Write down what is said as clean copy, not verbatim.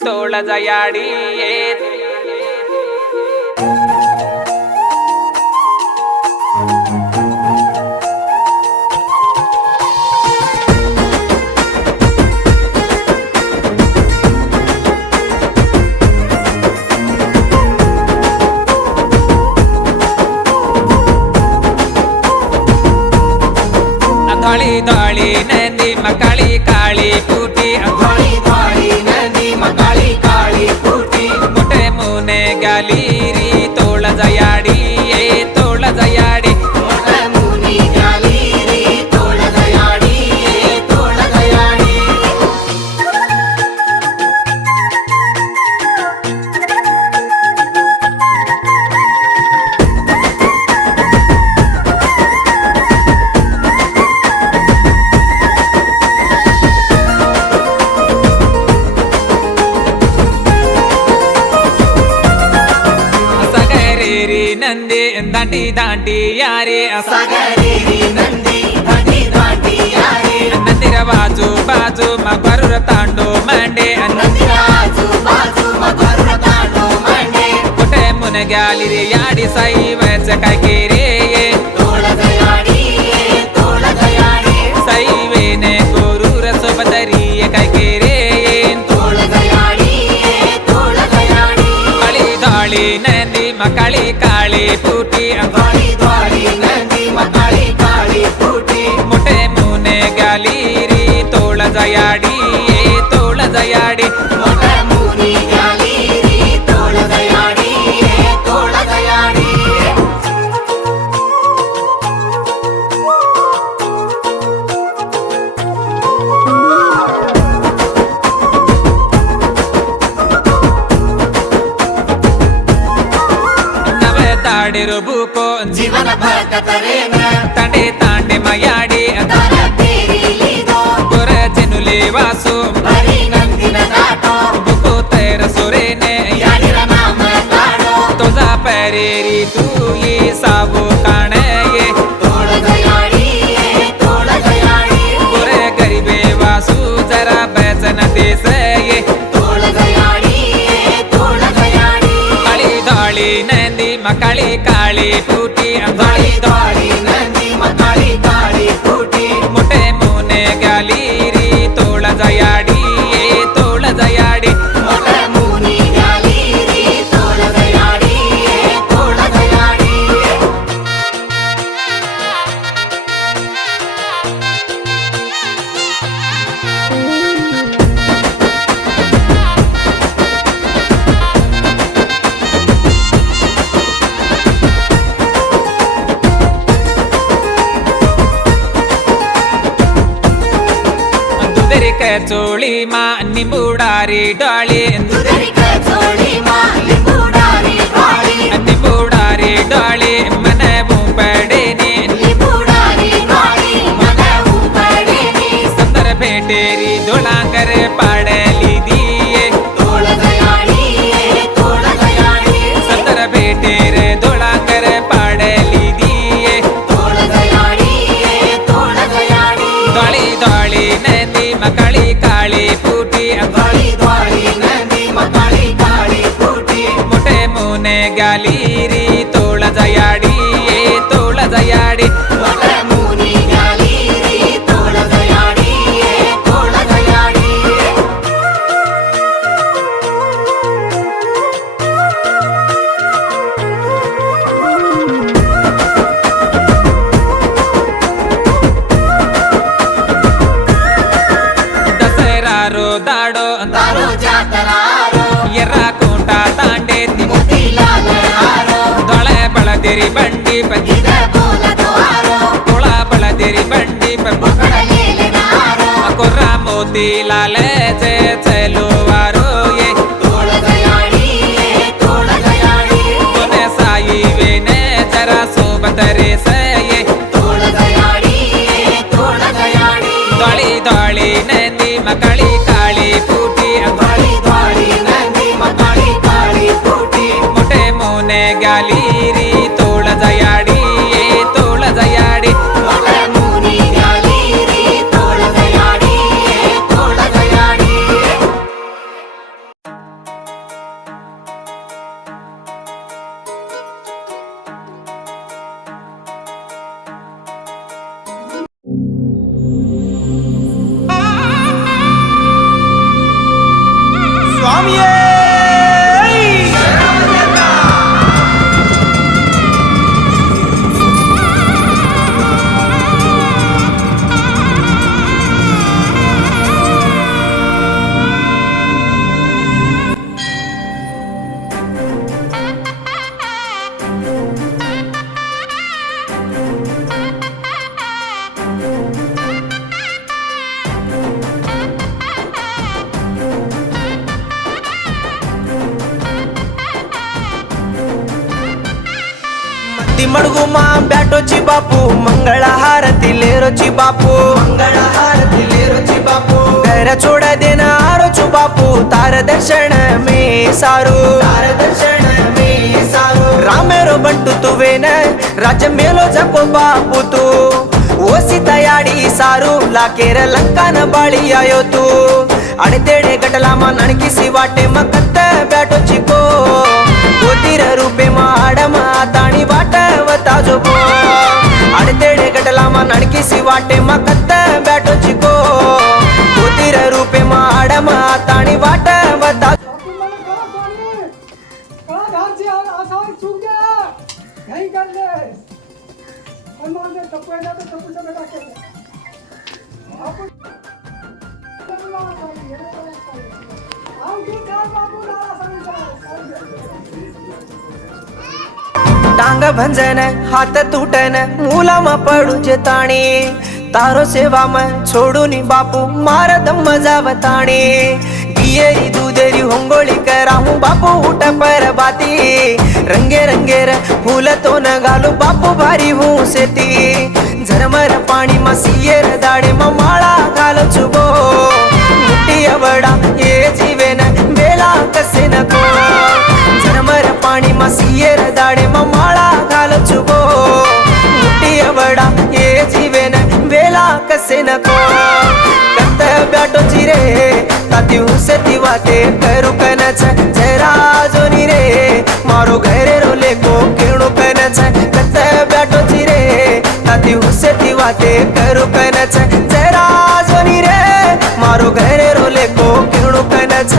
तोळ जयाडी धोळी धोळी नंदी मकाळी काळी फुटी धोळी धोळी नंदी मकाळी काळी फुटी मोठे मुने गाली री तोळ जयाडी तोळ जयाडी मोठे मुनी गाली री तोळ जयाडी तोळ जयाडी नंदी दांडी दांडी यारे सागरी नंदी दांडी दांडी यारे नंदीर बाजू बाजू मगरूर तांडो मांडे नंदीर आजू बाजू मगरूर तांडो मांडे मोठे मुन गाली रे याडी साई वच काय के रे तोळ जयाडी तोळ जयाडी साई वेने गोरूर सोबतरी काय के रे तोळ जयाडी तोळ जयाडी काळी धाळी नंदी मकाळी काळी फुटी धोळी धोळी नंदी मकाळी काळी फुटी मोठे मुने गाली री तोळ जयाडी तोळ जयाडी मोठे मुनी गाली री तोळ जयाडी तोळ जयाडी नवे ताडेरो बुको जीवन भगतरेन तांडे तांडे मयाडी तार तेरी लीदो गोर जेनुले वासो हरी नंदिन दाटो बुको तैर सोरेने याडीर नाम काढो तुझा पैरेरी तू ये साबो काणे ये तोळ जयाडी तोळ जयाडी गोरे गरीबे वासू जरा बेचन देस ये तोळ जयाडी तोळ जयाडी काळी धाळी नंदी मकाळी काळी फुटी धोळी धोळी नंदी मकाळी काळी फुटी मोठे मुने गाली री तोळ जयाडी तोळ जयाडी मोठे मुनी गाली री तोळ जयाडी तोळ जयाडी दुधरी के चोळी मा निंबुडारी डाळी दुधरी कचोळी माली बुडारी ढोळी निंबुडारी डाळी मन बुंपडेनी लिबुडारी ढोळी मने उपडेनी सुंदर भेटेरी धुळांगर पाडली दिये तोळ जयाडी तोळ जयाडी सुंदर भेटेर धुळांगर पाडली दिये तोळ जयाडी तोळ जयाडी धोळी धोळी नंदी मकाळी काळी फुटी धोळी धोळी नंदी मकाळी काळी फुटी मोठे मुने गाली री तोळ जयाडी तोळ जयाडी मोठे मुनी गाली री तोळ जयाडी तोळ जयाडी दसरा रो दाडो दारू जातरारो ಎರ್ರ ಕೂಟ ತಾಂಡೇತಿ मोतीलाल हारो ದೊಳೆ ಬಳದಿರಿ ಬಂಡಿ ಪತಿ इधर बोल द्वारो ಕೊಳ ಬಳದಿರಿ ಬಂಡಿ पकडलेले नारो ಕೊರ್ರ ಮೋತಿ ಲಾಲೆ ಜೆ ಚೆಲುವಾರೋ ಯೇ तोळ जयाडी तोळ जयाडी ಕೊನೆ ಸಾಯಿ ವೇನೆ ಜರ ಸೋಬತರೆ ಸಯೇ तोळ जयाडी तोळ जयाडी ದೊಳಿ ದೊಳಿ ನಂದಿ ಮಕಳಿ ಕಾಳಿ ಫೂಟಿ धोळी धोळी नंदी मकाळी काळी फुटी ಮೊಟೆ ಮೋನೆ ಗಾಲಿ ರೀ ತೋಳ ಜಯಾಡಿ ತೋಳ ಜಯಾಡಿ मोठे मुनी गाली री तोळ जयाडी तोळ जयाडी स्वामी मडगू मां ब्याटोची बापू मंगळ हारती लेरोची बापू मंगळ हारती लेरोची बापू घर छोड़ देना आरोचू बापू तार दर्शन में सारू तार दर्शन में सारू रामेरो बंटू तुवेन राज्य मेलो जको बापू तू ओ सीतायाडी सारू लाकेर लंकान बाळी आयो तू अडतेडे गटला मा नणकिसी वाटे मकत्त ब्याटोची को गोतीर रूपे माडम ताणी वाटवता जोबो अडतेडे गटला मा नणकिसी वाटे मकत्त ब्याटोची को गोतीर रूपे माडम ताणी वाटवता टांग भंजन हात तुटन मुलामा पडू जे ताणी तारो सेवा में छोडूनी बापू मार दम जावताणी गियेरी दूधेरी होंगोळी कराहूं बापू उठ पर बाती रंगे रंगेर फूल तो न घालू बापू भारी हूं सेती झरमर पाणी मा सियर दाडे मा माळा घालो चुबो मुठी अवडा ये जीवेन बेला कसे नको झरमर पाणी मा सियर दाडे मा माळा घालो चुबो मुठी अवडा ये जीवेन बेला कसे नको कत ब्याटो चिरे ताती हुसेती वाते करू कनच जरा जोनी रे मारो घरे रोले को केणो कनच कत ब्याटो चिरे ताती हुसेती वाते करू कनच जरा जोनी रे मारो घरे रोले को केणो कनच